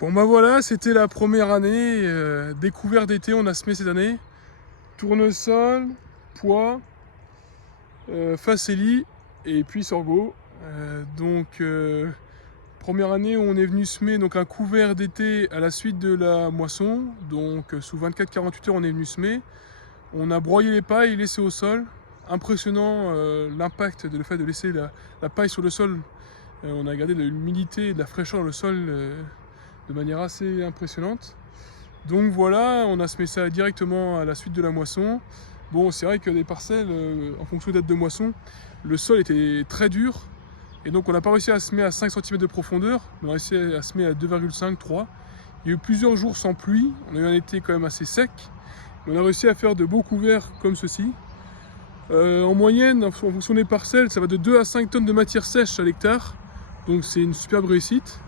Bon bah voilà, c'était la première année, découvert d'été, on a semé cette année. Tournesol, pois, facélie et puis sorgho. Première année où on est venu semer donc un couvert d'été à la suite de la moisson. Donc sous 24-48 heures on est venu semer. On a broyé les pailles, laissé au sol. Impressionnant l'impact de le fait de laisser la paille sur le sol. On a gardé de l'humidité et de la fraîcheur dans le sol de manière assez impressionnante. Donc voilà, on a semé ça directement à la suite de la moisson. Bon, c'est vrai que des parcelles, en fonction des dates de moisson, le sol était très dur. Et donc on n'a pas réussi à semer à 5 cm de profondeur, on a réussi à semer à 2,5, 3. Il y a eu plusieurs jours sans pluie, on a eu un été quand même assez sec. On a réussi à faire de beaux couverts comme ceci. En moyenne, en fonction des parcelles, ça va de 2 à 5 tonnes de matière sèche à l'hectare. Donc c'est une superbe réussite.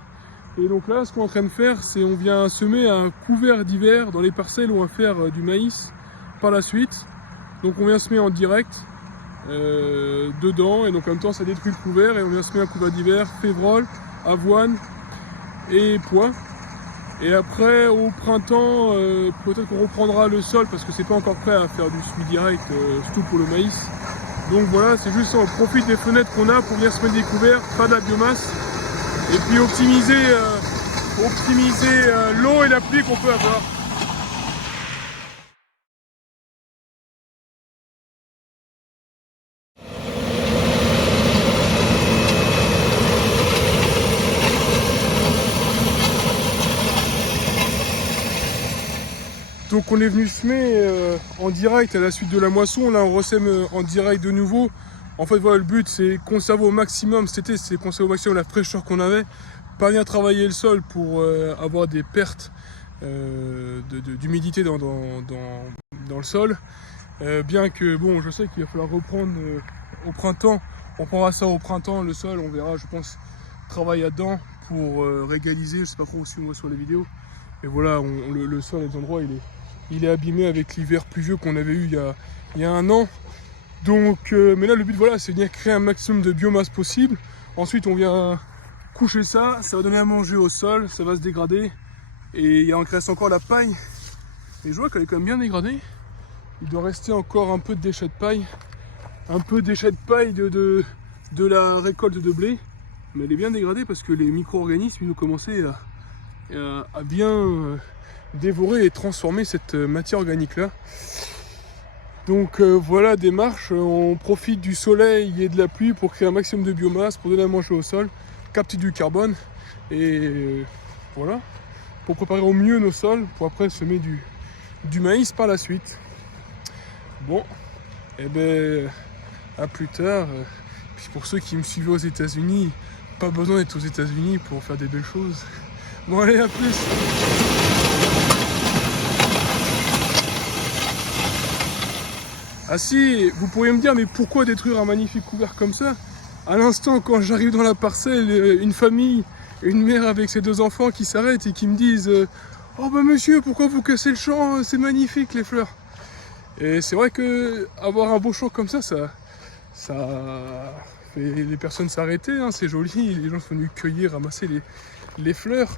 Et donc là, ce qu'on est en train de faire, c'est on vient semer un couvert d'hiver dans les parcelles où on va faire du maïs par la suite. Donc on vient semer en direct dedans, et donc en même temps ça détruit le couvert, et on vient semer un couvert d'hiver, févrole, avoine et pois. Et après au printemps, peut-être qu'on reprendra le sol parce que c'est pas encore prêt à faire du semis direct, surtout pour le maïs. Donc voilà, c'est juste ça, on profite des fenêtres qu'on a pour venir semer des couverts, pas de la biomasse. Et puis optimiser l'eau et la pluie qu'on peut avoir. Donc on est venu semer en direct à la suite de la moisson. Là on ressème en direct de nouveau. En fait voilà, le but c'est conserver au maximum cet été, c'est conserver au maximum la fraîcheur qu'on avait, pas bien travailler le sol pour avoir des pertes d'humidité dans le sol. Bien que bon, je sais qu'il va falloir reprendre au printemps. On prendra ça au printemps, le sol, on verra, je pense, travailler là-dedans pour régaliser. Je sais pas trop où suivre sur les vidéos. Et voilà, le sol à des endroits il est abîmé avec l'hiver pluvieux qu'on avait eu il y a un an. Donc, mais là le but voilà, c'est de venir créer un maximum de biomasse possible. Ensuite on vient coucher ça, ça va donner à manger au sol, ça va se dégrader. Et il en reste encore la paille. Et je vois qu'elle est quand même bien dégradée. Il doit rester encore un peu de déchets de paille. Un peu de déchets de paille de la récolte de blé. Mais elle est bien dégradée parce que les micro-organismes ils ont commencé à bien dévorer et transformer cette matière organique là. Donc voilà, démarche, on profite du soleil et de la pluie pour créer un maximum de biomasse, pour donner à manger au sol, capter du carbone et voilà, pour préparer au mieux nos sols pour après semer du maïs par la suite. Bon, et ben à plus tard. Puis pour ceux qui me suivaient aux États-Unis, pas besoin d'être aux États-Unis pour faire des belles choses. Bon allez, à plus. Ah si, vous pourriez me dire, mais pourquoi détruire un magnifique couvert comme ça? À l'instant, quand j'arrive dans la parcelle, une famille, une mère avec ses 2 enfants qui s'arrêtent et qui me disent oh bah monsieur, pourquoi vous cassez le champ? C'est magnifique les fleurs. Et c'est vrai que avoir un beau champ comme ça fait les personnes s'arrêter, hein, c'est joli, les gens sont venus cueillir, ramasser les fleurs.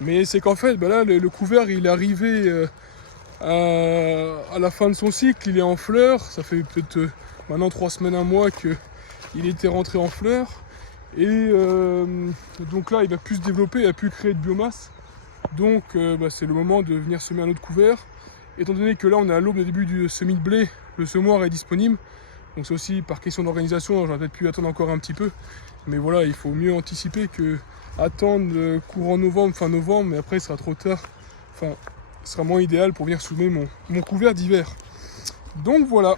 Mais c'est qu'en fait, bah là, le couvert, il est arrivé à la fin de son cycle, il est en fleurs. Ça fait peut-être maintenant 3 semaines, un mois qu'il était rentré en fleurs. Et donc là, il va plus se développer, il va plus créer de biomasse. Donc c'est le moment de venir semer un autre couvert. Étant donné que là, on est à l'aube du début du semis de blé, le semoir est disponible. Donc c'est aussi par question d'organisation, j'aurais peut-être pu attendre encore un petit peu. Mais voilà, il faut mieux anticiper que attendre courant novembre, fin novembre, mais après il sera trop tard. Enfin, ce sera moins idéal pour venir semer mon couvert d'hiver. Donc voilà.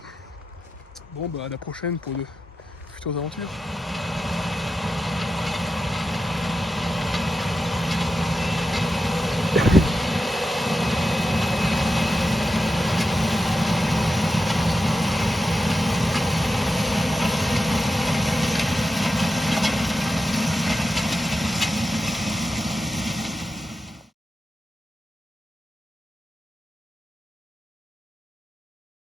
Bon bah à la prochaine pour de futures aventures.